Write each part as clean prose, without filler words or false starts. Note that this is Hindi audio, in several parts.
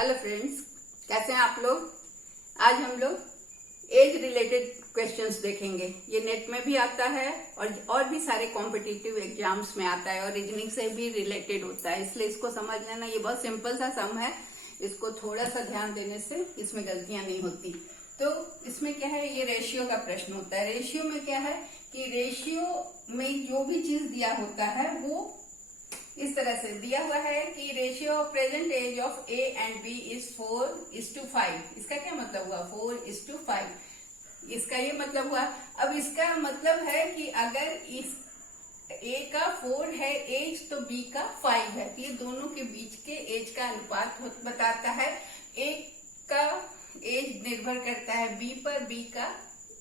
हेलो फ्रेंड्स, कैसे हैं आप लोग। आज हम लोग एज रिलेटेड क्वेश्चंस देखेंगे। ये नेट में भी आता है और भी सारे कॉम्पिटिटिव एग्जाम्स में आता है और रीजनिंग से भी रिलेटेड होता है, इसलिए इसको समझ लेना। ये बहुत सिंपल सा सम है, इसको थोड़ा सा ध्यान देने से इसमें गलतियां नहीं होती। तो इसमें क्या है, ये रेशियो का प्रश्न होता है। रेशियो में क्या है कि रेशियो में जो भी चीज दिया होता है वो इस तरह से दिया हुआ है कि ratio of present age of A and B is 4:5। इसका क्या मतलब हुआ, 4:5। इसका ये मतलब हुआ। अब इसका मतलब है कि अगर इस ए का 4 है एज तो बी का 5 है, तो ये दोनों के बीच के एज का अनुपात बताता है। ए का एज निर्भर करता है बी पर, बी का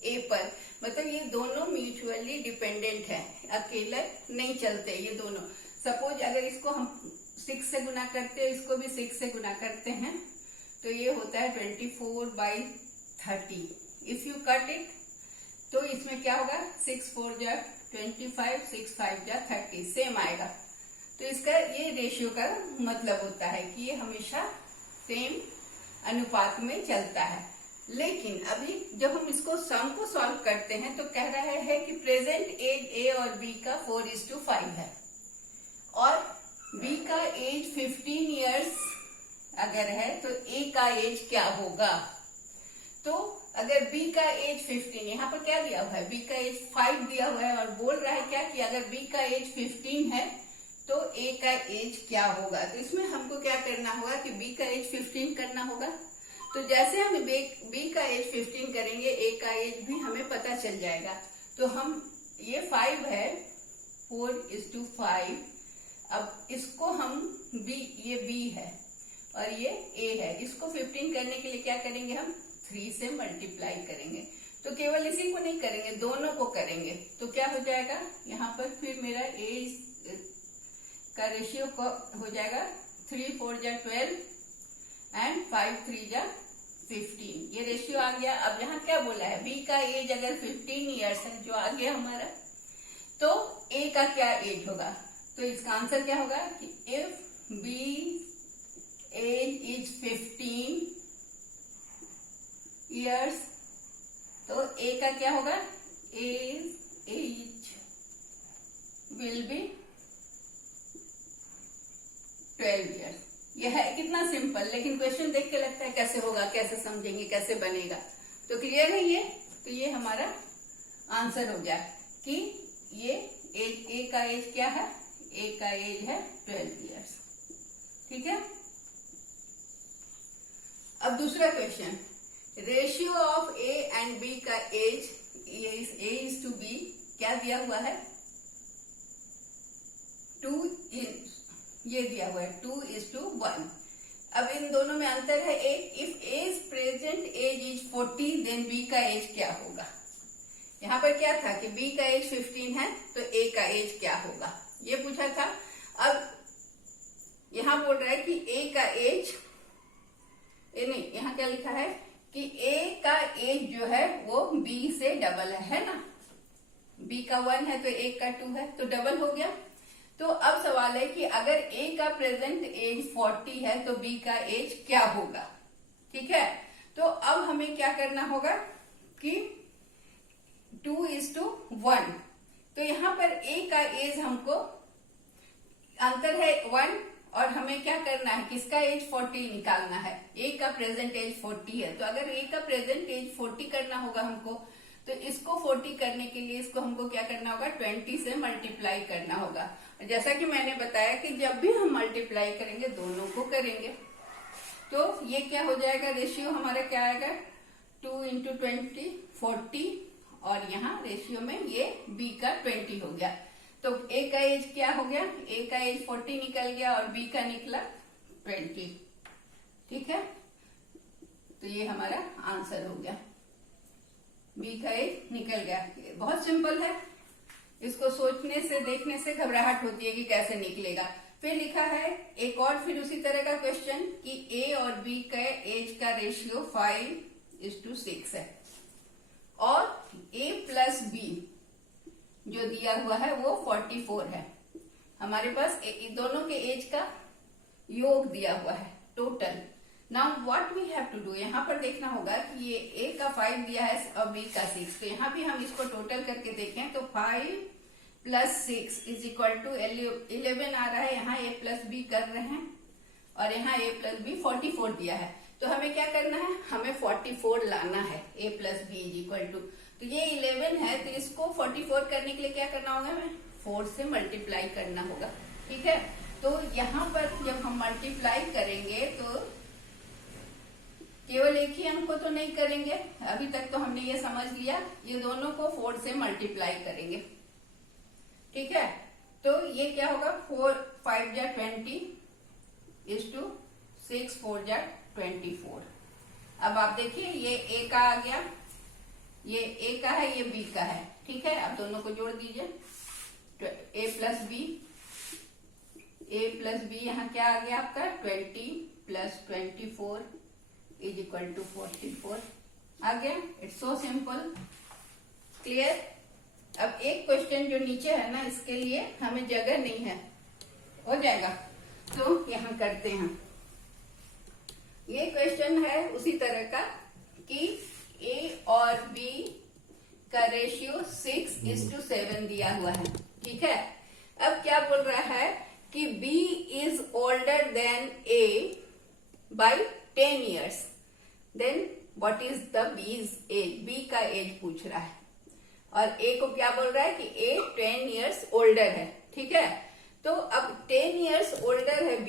ए पर। मतलब ये दोनों म्यूचुअली डिपेंडेंट है, अकेले नहीं चलते ये दोनों। सपोज अगर इसको हम 6 से गुना करते हैं, इसको भी 6 से गुना करते हैं, तो ये होता है 24/30। इफ यू कट इट तो इसमें क्या होगा, 6 4 जा 25, 6 5 जा 30, सेम आएगा। तो इसका ये रेशियो का मतलब होता है कि ये हमेशा सेम अनुपात में चलता है। लेकिन अभी जब हम इसको सम को सॉल्व करते हैं तो कह रहा है कि प्रेजेंट एज ए और बी का 4:5 है और बी का एज 15 इयर्स अगर है तो ए का एज क्या होगा। तो अगर बी का एज 15, यहाँ पर क्या दिया हुआ है, बी का एज 5 दिया हुआ है और बोल रहा है क्या कि अगर बी का एज 15 है तो ए का एज क्या होगा। तो इसमें हमको क्या करना होगा कि बी का एज 15 करना होगा। तो जैसे हम बी का एज 15 करेंगे, ए का एज भी हमें पता चल जाएगा। तो हम ये 5 है, 4:5। अब इसको हम ये बी है और ये ए है, इसको 15 करने के लिए क्या करेंगे, हम 3 से मल्टीप्लाई करेंगे। तो केवल इसी को नहीं करेंगे, दोनों को करेंगे। तो क्या हो जाएगा, यहाँ पर फिर मेरा ए का रेशियो हो जाएगा 3 4 जा 12 एंड 5 3 जा 15। ये रेशियो आ गया। अब यहाँ क्या बोला है, बी का एज अगर 15 इयर्स है, जो आ गया हमारा, तो ए का क्या एज होगा। तो इसका आंसर क्या होगा कि if B age is 15 years तो ए का क्या होगा, एज विल बी 12 इयर्स। यह है कितना सिंपल, लेकिन क्वेश्चन देख के लगता है कैसे होगा, कैसे समझेंगे, कैसे बनेगा। तो क्लियर है ये। तो ये हमारा आंसर हो गया कि ये एज, ए का एज क्या है, ए का एज है 12 इयर्स। ठीक है। अब दूसरा question, ratio of A and B का age, A is to B क्या दिया हुआ है, 2 ये दिया हुआ है 2:1। अब इन दोनों में अंतर है एक। If age present age is 40 then B का एज क्या होगा। यहाँ पर क्या था कि बी का एज 15 है तो ए का एज क्या होगा, ये पूछा था। अब यहाँ बोल रहा है कि ए का एज, नहीं, यहाँ क्या लिखा है कि ए का एज जो है वो बी से डबल है ना। बी का 1 है तो ए का 2 है, तो डबल हो गया। तो अब सवाल है कि अगर ए का प्रेजेंट एज 40 है तो बी का एज क्या होगा। ठीक है। तो अब हमें क्या करना होगा कि 2:1। तो यहाँ पर ए का एज हमको अंतर है 1 और हमें क्या करना है, किसका एज 40 निकालना है। ए का प्रेजेंट एज 40 है, तो अगर ए का प्रेजेंट एज 40 करना होगा हमको, तो इसको 40 करने के लिए इसको हमको क्या करना होगा, 20 से मल्टीप्लाई करना होगा। जैसा कि मैंने बताया कि जब भी हम मल्टीप्लाई करेंगे दोनों को करेंगे। तो ये क्या हो जाएगा, रेशियो हमारा क्या आएगा, 2 × 20 40, और यहाँ रेशियो में ये बी का 20 हो गया। तो ए का एज क्या हो गया, ए का एज 40 निकल गया और बी का निकला 20। ठीक है। तो ये हमारा आंसर हो गया, बी का एज निकल गया। बहुत सिंपल है, इसको सोचने से, देखने से घबराहट होती है कि कैसे निकलेगा। फिर लिखा है एक और, फिर उसी तरह का क्वेश्चन कि ए और बी का एज का रेशियो 5:6 है और ए प्लस बी जो दिया हुआ है वो 44 है। हमारे पास दोनों के एज का योग दिया हुआ है total. Now what we have to do, यहाँ पर देखना होगा कि ये a का 5 दिया है और b का 6, तो यहाँ भी हम इसको टोटल करके देखें तो 5 प्लस 6 इज इक्वल टू 11 आ रहा है। यहाँ a प्लस b कर रहे हैं और यहाँ a प्लस b 44 दिया है, तो हमें क्या करना है, हमें 44 लाना है। a plus B is equal to, तो ये 11 है तो इसको 44 करने के लिए क्या करना होगा, हमें 4 से मल्टीप्लाई करना होगा। ठीक है, तो यहाँ पर जब हम मल्टीप्लाई करेंगे तो केवल एक ही अंक को तो नहीं करेंगे, अभी तक तो हमने ये समझ लिया, ये दोनों को 4 से मल्टीप्लाई करेंगे। ठीक है, तो ये क्या होगा, 4 5 जा 20 इज टू 6 4 जा 24। अब आप देखिए ये a का आ गया, ये a का है, ये b का है। ठीक है, अब दोनों को जोड़ दीजिए, a प्लस बी यहाँ क्या आ गया आपका 20 प्लस 24 इज इक्वल टू 44 आ गया। It's so simple, clear. अब एक क्वेश्चन जो नीचे है ना, इसके लिए हमें जगह नहीं है, हो जाएगा, तो यहाँ करते हैं। ये क्वेश्चन है उसी तरह का कि a और b का रेशियो 6:7 दिया हुआ है। ठीक है, अब क्या बोल रहा है कि b is older then a by 10 years, then what is the b's age, b का एज पूछ रहा है और a को क्या बोल रहा है कि a 10 years ओल्डर है। ठीक है, तो अब 10 years ओल्डर है b,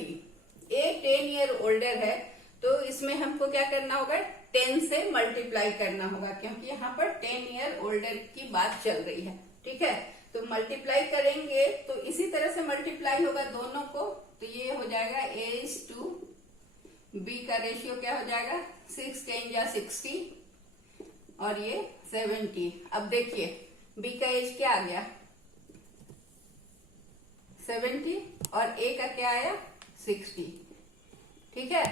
a 10 year ओल्डर है, तो इसमें हमको क्या करना होगा, 10 से मल्टीप्लाई करना होगा, क्योंकि यहाँ पर 10 ईयर ओल्डर की बात चल रही है। ठीक है, तो मल्टीप्लाई करेंगे तो इसी तरह से मल्टीप्लाई होगा दोनों को, तो ये हो जाएगा एज टू बी का रेशियो क्या हो जाएगा 6 10 या 60 और ये 70। अब देखिए बी का एज क्या आ गया 70 और ए का क्या आया 60। ठीक है,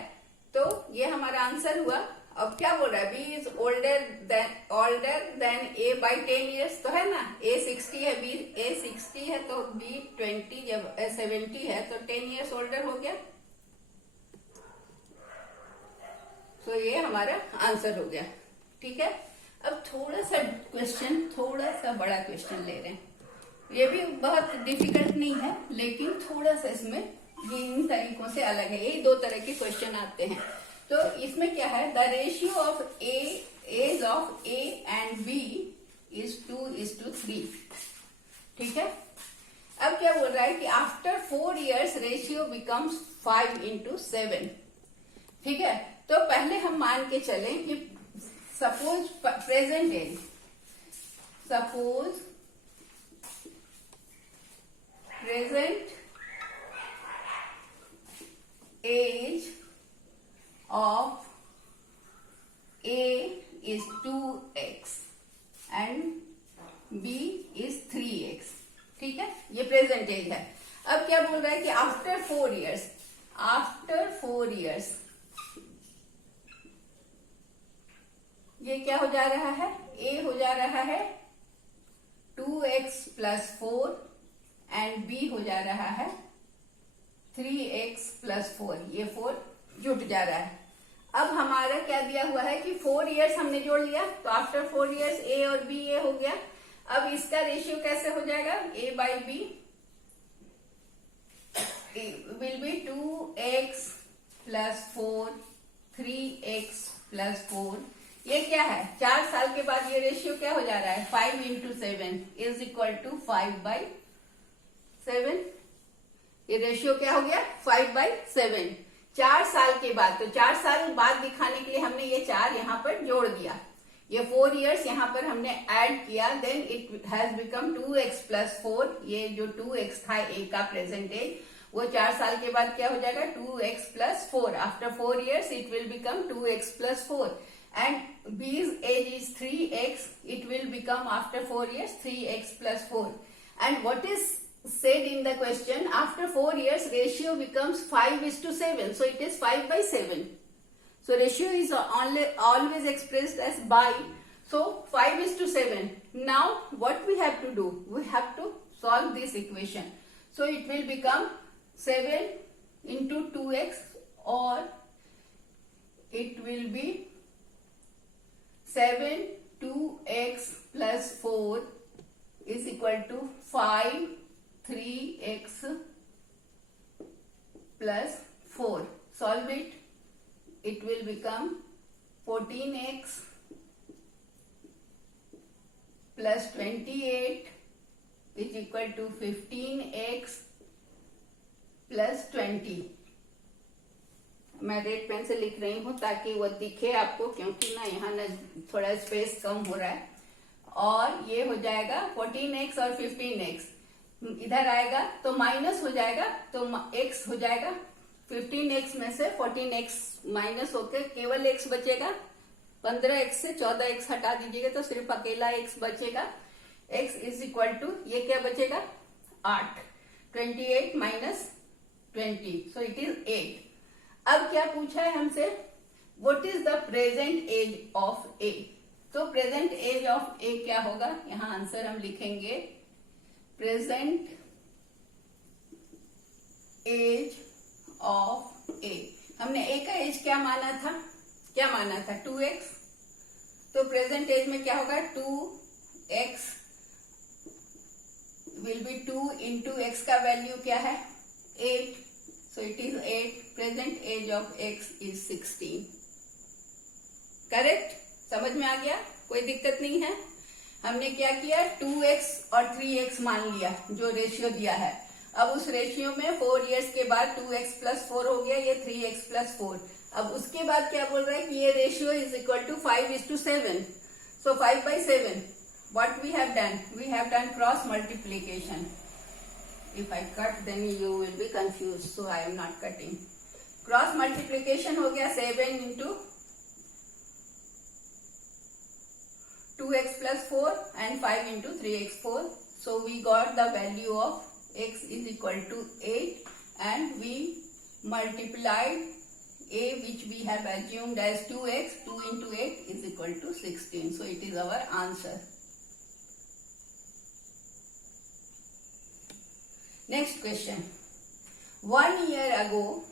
तो ये हमारा आंसर हुआ। अब क्या बोल रहा है, B is older than A by 10 years, तो है ना, ए 60 है, बी ए 60 है, तो बी 20 जब 70 है तो 10 ईयर्स ओल्डर हो गया। तो ये हमारा आंसर हो गया। ठीक है, अब थोड़ा सा क्वेश्चन, थोड़ा सा बड़ा क्वेश्चन ले रहे हैं, ये भी बहुत डिफिकल्ट नहीं है, लेकिन थोड़ा सा इसमें ये इन तरीकों से अलग है, यही 2 तरह के क्वेश्चन आते हैं। तो इसमें क्या है, the ratio of age of A and B is 2:3। ठीक है, अब क्या बोल रहा है कि आफ्टर 4 years रेशियो बिकम्स 5:7। ठीक है, तो पहले हम मान के चलें कि suppose present age, suppose present age of A is 2x and B is 3x। ठीक है, ये प्रेजेंट एज है। अब क्या बोल रहा है कि आफ्टर 4 years, आफ्टर 4 years ये क्या हो जा रहा है, A हो जा रहा है 2x plus 4 एंड B हो जा रहा है 3x plus 4, ये 4 जुट जा रहा है। अब हमारा क्या दिया हुआ है कि 4 years हमने जोड़ लिया, तो आफ्टर 4 years ए और बी ये हो गया। अब इसका रेशियो कैसे हो जाएगा, A by B will be 2x plus 4 3x plus 4, ये क्या है 4 साल के बाद ये रेशियो क्या हो जा रहा है 5:7 इज इक्वल टू 5/7। ये रेशियो क्या हो गया 5/7 4 साल के बाद। तो 4 साल बाद दिखाने के लिए हमने ये 4 यहाँ पर जोड़ दिया, ये 4 years यहाँ पर हमने ऐड किया, then it has become 2x plus 4। ये जो 2x था ए का प्रेजेंट एज, वो 4 साल के बाद क्या हो जाएगा 2x plus 4। After 4 years it will become 2x plus 4 and B's age is 3x, it will become after 4 years 3x plus 4। And what is said in the question, after 4 years ratio becomes 5:7, so it is 5/7. So ratio is always expressed as by, so 5:7. Now what we have to do, we have to solve this equation, so it will become 7 into 2x or it will be 7 2x plus 4 is equal to 5 3x plus 4. Solve it. It will become 14x plus 28 is equal to 15x plus 20. मैं रेड पेन से लिख रही हूँ ताकि वो दिखे आपको, क्योंकि ना यहाँ ना थोड़ा स्पेस कम हो रहा है. और ये हो जाएगा 14x और 15x इधर आएगा तो माइनस हो जाएगा, तो x हो जाएगा 15x में से 14x माइनस होकर केवल x बचेगा. 15x से 14x हटा दीजिएगा तो सिर्फ अकेला x बचेगा. x इज इक्वल टू ये क्या बचेगा 8. 28 माइनस 20 सो इट इज 8. अब क्या पूछा है हमसे, what is the present age of A. तो प्रेजेंट एज ऑफ ए क्या होगा, यहां आंसर हम लिखेंगे प्रेजेंट एज ऑफ ए. हमने ए का एज क्या माना था, 2x. तो प्रेजेंट एज में क्या होगा 2x will be 2 into x का वैल्यू क्या है 8. So it is 8. Present age of x is 16. Correct. समझ में आ गया, कोई दिक्कत नहीं है. हमने क्या किया 2x और 3x मान लिया जो रेशियो दिया है. अब उस रेशियो में 4 इयर्स के बाद 2x प्लस 4 हो गया, ये 3x प्लस 4. अब उसके बाद क्या बोल रहा है कि ये ratio is equal to 5:7. So 5/7 what we have done cross multiplication. If I cut then you will be confused, so I am not cutting. Cross multiplication हो गया 7 into 2x plus 4 and 5 into 3x 4. So we got the value of x is equal to 8 and we multiplied a which we have assumed as 2x. 2 into 8 is equal to 16. So it is our answer. Next question. 1 year ago,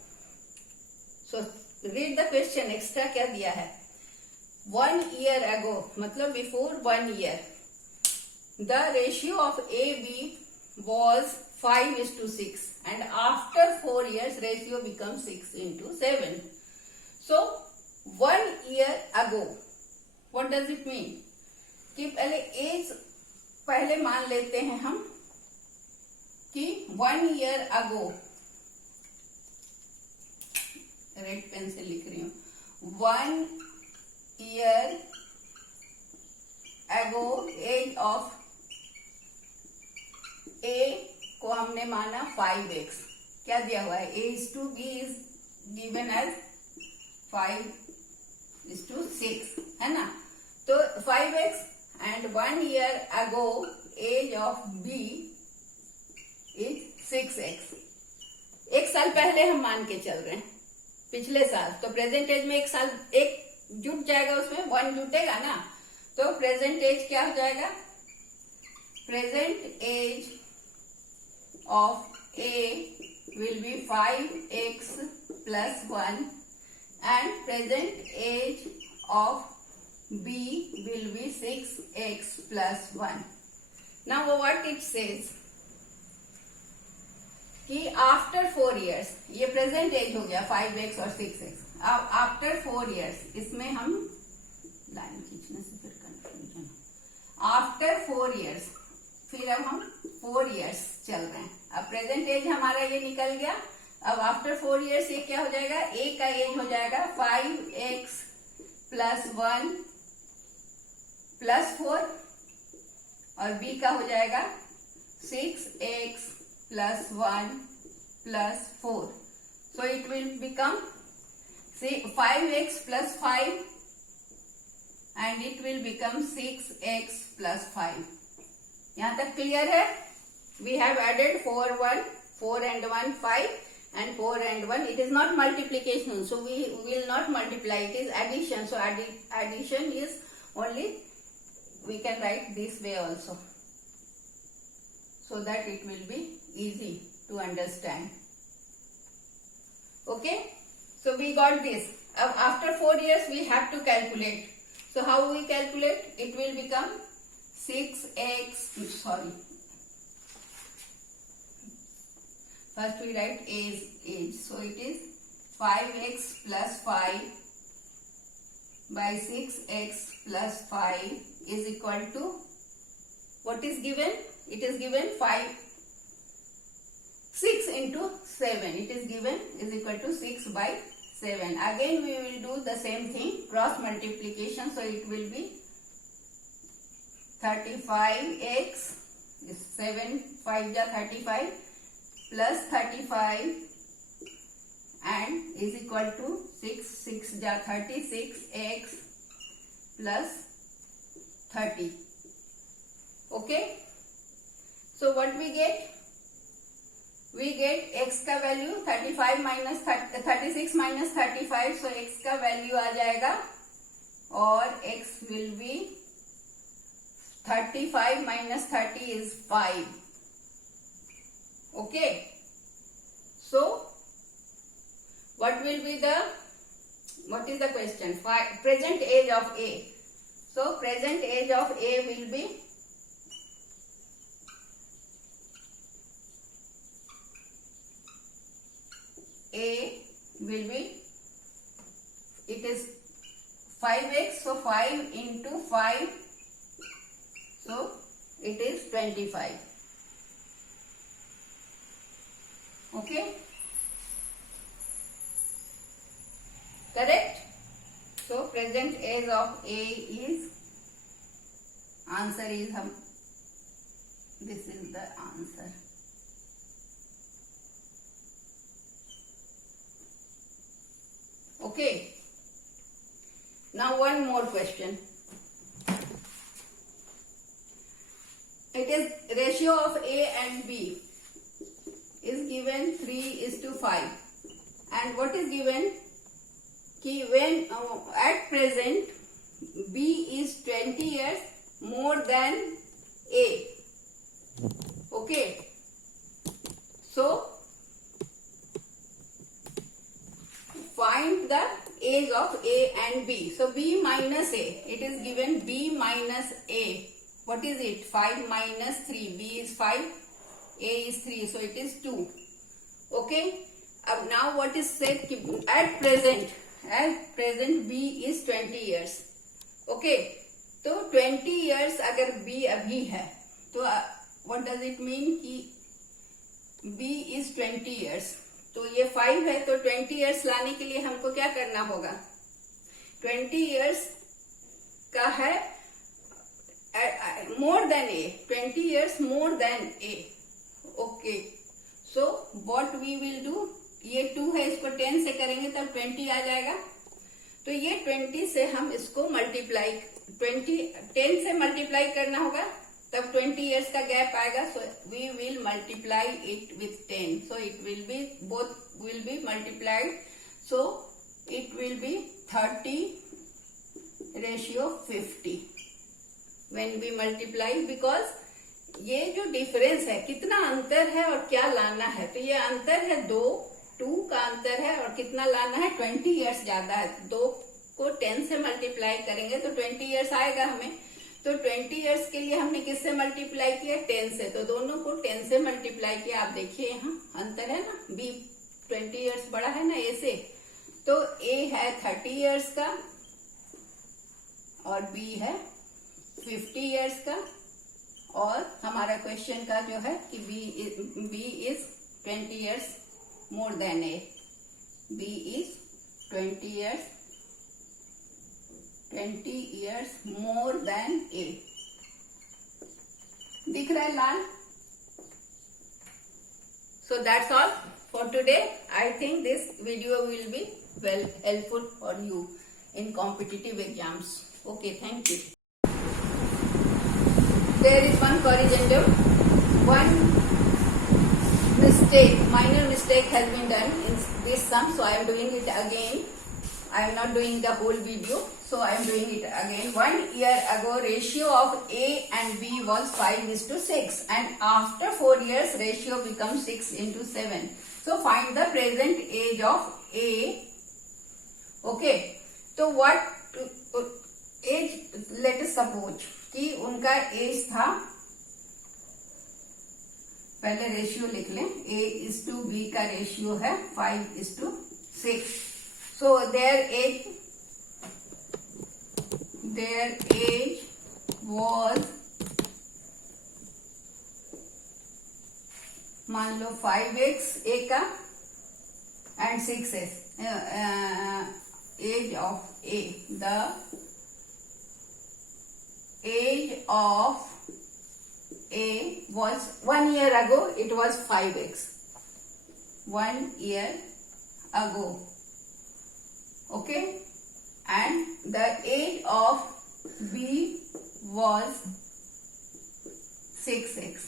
so read the question, extra क्या दिया है. 1 year ago मतलब before 1 year, the ratio of AB was 5:6 and after 4 years ratio becomes 6:7. So 1 year ago, what does it mean? कि पहले एज पहले मान लेते हैं हम कि 1 year ago, रेड पेन से लिख रही हूं, 1 year ago एज ऑफ ए को हमने माना 5x. क्या दिया हुआ है, a is to b is given as 5:6 है ना. तो 5x and 1 year ago age of b is 6x. एक साल पहले हम मान के चल रहे हैं, पिछले साल. तो प्रेजेंट एज में एक साल एक जुट जाएगा, उसमें 1 जुटेगा ना. तो प्रेजेंट एज क्या हो जाएगा, present age of A will be 5x plus 1 and present age of b will be 6x plus 1. Now what it says कि आफ्टर 4 इयर्स, ये प्रेजेंट एज हो गया 5x और 6x. अब आफ्टर 4 इयर्स, इसमें हम लाइन खींचने से फिर कंफ्यूजन. आफ्टर 4 इयर्स, फिर अब हम 4 इयर्स चल रहे हैं. अब प्रेजेंट एज हमारा ये निकल गया. अब आफ्टर 4 इयर्स ये क्या हो जाएगा, ए का एज हो जाएगा 5x plus 1 plus 4 और बी का हो जाएगा 6x plus 1 plus 4. So it will become 5x plus 5 and it will become 6x plus 5. यहाँ तक क्लियर है. We have added 4 and 1 5 and 4 and 1. It is not multiplication, so we will not multiply. It is addition. So addition is only, we can write this way also, so that it will be easy to understand. Okay, so we got this. after 4 years we have to calculate. So how we calculate? It will become 6x, sorry. First we write age. So it is 5x plus 5 by 6x plus 5 is equal to, what is given? It is given 6 into 7. It is given is equal to 6 by 7. Again we will do the same thing, cross multiplication. So it will be 35x, 7 5 ja 35 plus 35 and is equal to 6 ja 36x plus 30. Okay. So what we get? We get x का value 35 minus 36 minus 35. So x का वैल्यू आ जाएगा और x will be 35 minus 30 is 5. Okay. So what will be the, what is the question? Present age of A. So present age of A will be it is 5x, so 5 into 5, so it is 25. Okay, correct? So present age of A is, answer is, this is the answer. Okay. Now one more question. It is ratio of A and B is given 3:5. And what is given? Ki when at present B is 20 years more than A. Okay. So find the age of A and B. So B minus A. It is given B minus A. What is it? 5 minus 3. B is 5. A is 3. So it is 2. Okay. Now what is said? At present B is 20 years. Okay. तो 20 years अगर B अभी है तो what does it mean कि B is 20 years. तो ये 5 है तो 20 इयर्स लाने के लिए हमको क्या करना होगा? 20 इयर्स का है more than A, 20 years more than A. Okay. So what we will do, ये 2 है, इसको 10 से करेंगे तब 20 आ जाएगा. तो ये 20 से हम इसको मल्टीप्लाई 10 से मल्टीप्लाई करना होगा तब 20 इयर्स का गैप आएगा. So we will multiply it with 10. So it will be, both will be multiplied. So it will be 30:50 when we multiply. Because ये जो डिफरेंस है, कितना अंतर है और क्या लाना है, तो ये अंतर है 2 का अंतर है और कितना लाना है 20 इयर्स ज्यादा है. 2 को 10 से मल्टीप्लाई करेंगे तो 20 इयर्स आएगा हमें. तो 20 इयर्स के लिए हमने किससे मल्टीप्लाई किया? 10 से. तो दोनों को 10 से मल्टीप्लाई किया. आप देखिए यहाँ अंतर है ना, बी 20 इयर्स बड़ा है ना ए से. तो ए है 30 इयर्स का और बी है 50 इयर्स का. और हमारा क्वेश्चन का जो है कि B is 20 years more than A. B is 20 years more than A. दिख रहा है लाल? So that's all for today. I think this video will be well helpful for you in competitive exams. Okay, thank you. There is one corrigendum. One mistake, minor mistake has been done in this sum, so I am doing it again. I am not doing the whole video, so I am doing it again. 1 year ago, ratio of A and B was 5:6, and after 4 years, ratio becomes 6:7. So find the present age of A. Okay, तो what age, let us suppose कि उनका एज था, पहले रेशियो लिख लें, A:B का रेशियो है 5:6. सो देयर एज वॉज, मान लो 5x A का and 6x age of A. द एज of A was 1 year ago, it was 5x. 1 year ago. Okay? And the age of B was 6x.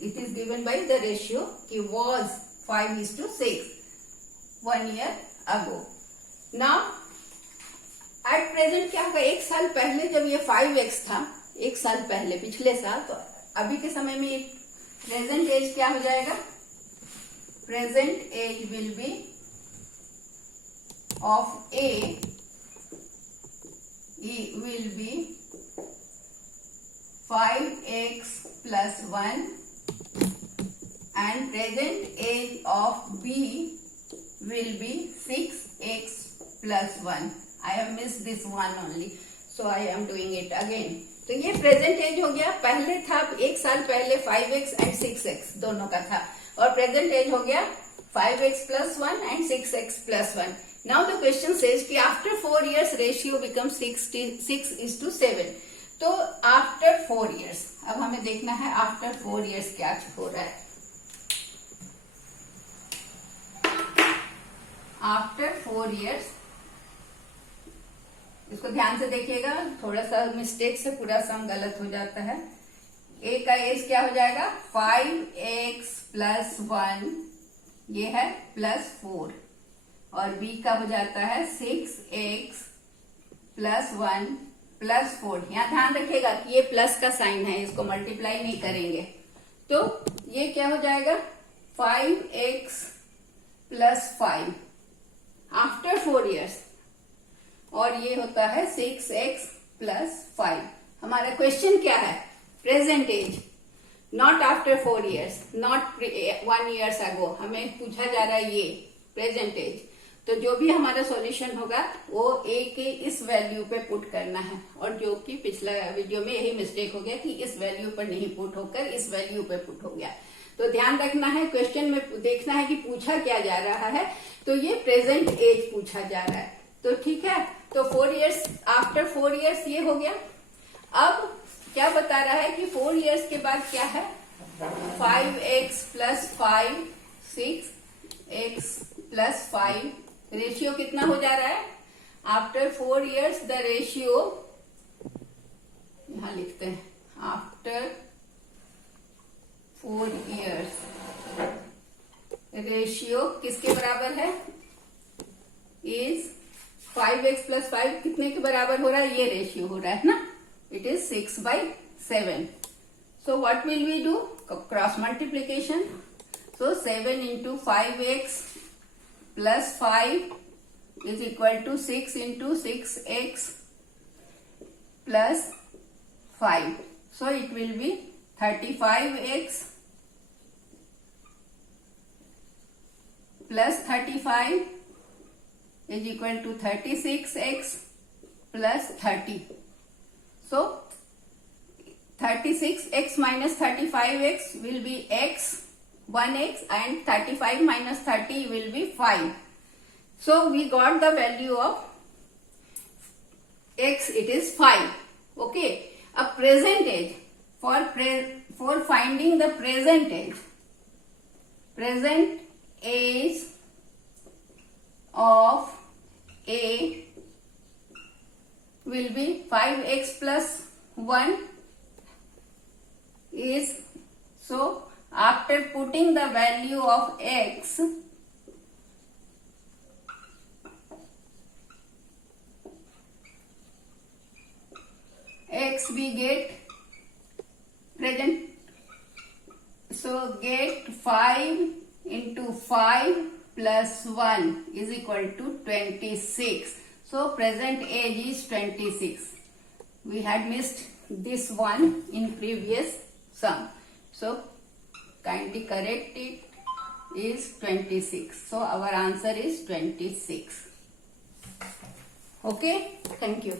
It is given by the ratio कि was 5:6 1 year ago. Now, at present क्या होगा, एक साल पहले जब ये 5x था, एक साल पहले पिछले साल, तो अभी के समय में प्रेजेंट एज क्या हो जाएगा, present age will be of A will be 5x plus 1 and present age of B will be 6x plus 1. I have missed this one only, so I am doing it again. तो ये प्रेजेंट एज हो गया, पहले था एक साल पहले 5x एंड 6x दोनों का था, और प्रेजेंट एज हो गया 5x plus 1 and 6x plus 1. Now the question says कि आफ्टर 4 years रेशियो बिकम 6:7. तो आफ्टर 4 years, अब हमें देखना है आफ्टर 4 years क्या हो रहा है. आफ्टर 4 years, इसको ध्यान से देखिएगा, थोड़ा सा मिस्टेक से पूरा सम गलत हो जाता है. ए का एज क्या हो जाएगा, 5x plus 1, ये है +4, और बी का हो जाता है 6x plus 1 plus 4. यहाँ ध्यान रखिएगा कि ये प्लस का साइन है, इसको मल्टीप्लाई नहीं करेंगे. तो ये क्या हो जाएगा, 5x plus 5 आफ्टर 4 years, और ये होता है 6x plus 5. हमारा क्वेश्चन क्या है, present age, not after 4 years, not 1 years ago. हमें पूछा जा रहा है ये प्रेजेंट एज. तो जो भी हमारा सॉल्यूशन होगा वो ए के इस वैल्यू पे पुट करना है, और जो कि पिछला वीडियो में यही मिस्टेक हो गया कि इस वैल्यू पर नहीं पुट होकर इस वैल्यू पे पुट हो गया. तो ध्यान रखना है, क्वेश्चन में देखना है कि पूछा क्या जा रहा है. तो ये प्रेजेंट एज पूछा जा रहा है, तो ठीक है. तो 4 years, आफ्टर 4 years ये हो गया. अब क्या बता रहा है कि 4 years के बाद क्या है, 5x plus 5, 6x plus 5. Ratio कितना हो जा रहा है, आफ्टर 4 years द रेशियो, यहां लिखते हैं, आफ्टर 4 years रेशियो किसके बराबर है, इज 5x plus 5 कितने के बराबर हो रहा है, ये रेशियो हो रहा है ना, it is 6/7. So what will we do, cross multiplication. So 7 into 5x plus 5 is equal to 6 into 6x plus 5. So it will be 35x plus 35 is equal to 36x plus 30. So 36x minus 35x will be x, 1x, and 35 minus 30 will be 5. So we got the value of x, it is 5. Okay. A present age, for finding the present age of A will be 5x plus 1 is, so after putting the value of x, we get present, so get 5 into 5 plus 1 is equal to 26. So present age is 26. We had missed this one in previous sum. So kindly correct it. Is 26. So our answer is 26. Okay, thank you.